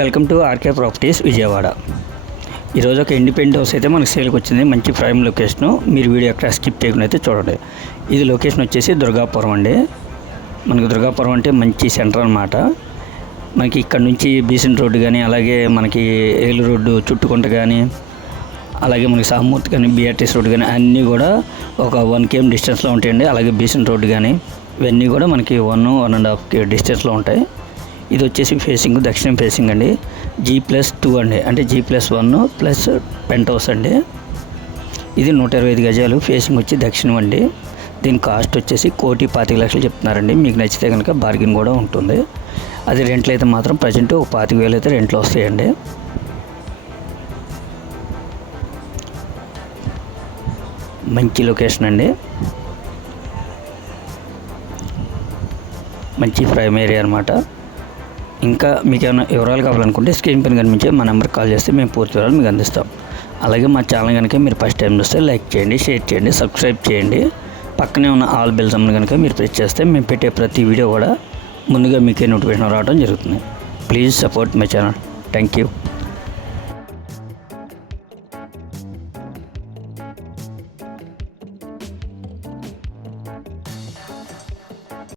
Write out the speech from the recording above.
Welcome to R K properties Vijayawada. ఈరోజు ఒక independent house అయితే మనకు సేల్కి వచ్చింది. మంచి ప్రైమ్ లొకేషను. మీరు వీడియో ఎక్కడ స్కిప్ చేయకుండా అయితే చూడండి. ఇది లొకేషన్ వచ్చేసి దుర్గాపురం అండి. మనకు దుర్గాపురం అంటే మంచి సెంటర్ అనమాట. మనకి ఇక్కడ నుంచి బీసెంట్ రోడ్డు కానీ, అలాగే మనకి ఏలు రోడ్డు చుట్టుకుంట కానీ, అలాగే మనకి సామూర్తి కానీ, బిఆర్టీఎస్ రోడ్డు కానీ అన్నీ కూడా ఒక 1 km డిస్టెన్స్లో ఉంటాయండి. అలాగే బీసెంట్ రోడ్డు కానీ ఇవన్నీ కూడా మనకి 1.5 km డిస్టెన్స్లో ఉంటాయి. ఇది వచ్చేసి ఫేసింగ్ దక్షిణం ఫేసింగ్ అండి. G+2 అండి, అంటే G+1 ప్లస్ పెంట్ హౌస్ అండి. ఇది 125 గజాలు. ఫేసింగ్ వచ్చి దక్షిణం అండి. దీని కాస్ట్ వచ్చేసి 1,25,00,000 చెప్తున్నారండి. మీకు నచ్చితే కనుక బార్గెన్ కూడా ఉంటుంది. అది రెంట్లు అయితే మాత్రం ప్రజెంట్ 25,000 అయితే రెంట్లు వస్తాయండి. మంచి లొకేషన్ అండి, మంచి ప్రైమ్ ఏరియా అనమాట. ఇంకా మీకు ఏమైనా వివరాలు కావాలనుకుంటే స్క్రీన్ పైన కనిపించే మా నెంబర్కి కాల్ చేస్తే మేము పూర్తి వివరాలు మీకు అందిస్తాం. అలాగే మా ఛానల్ కనుక మీరు ఫస్ట్ టైం చూస్తే లైక్ చేయండి, షేర్ చేయండి, సబ్స్క్రైబ్ చేయండి. పక్కనే ఉన్న ఆల్ బెల్ సింబల్ కనుక మీరు ప్రెస్ చేస్తే మేము పెట్టే ప్రతి వీడియో కూడా ముందుగా మీకే నోటిఫికేషన్ రావడం జరుగుతుంది. Please support my channel. Thank you.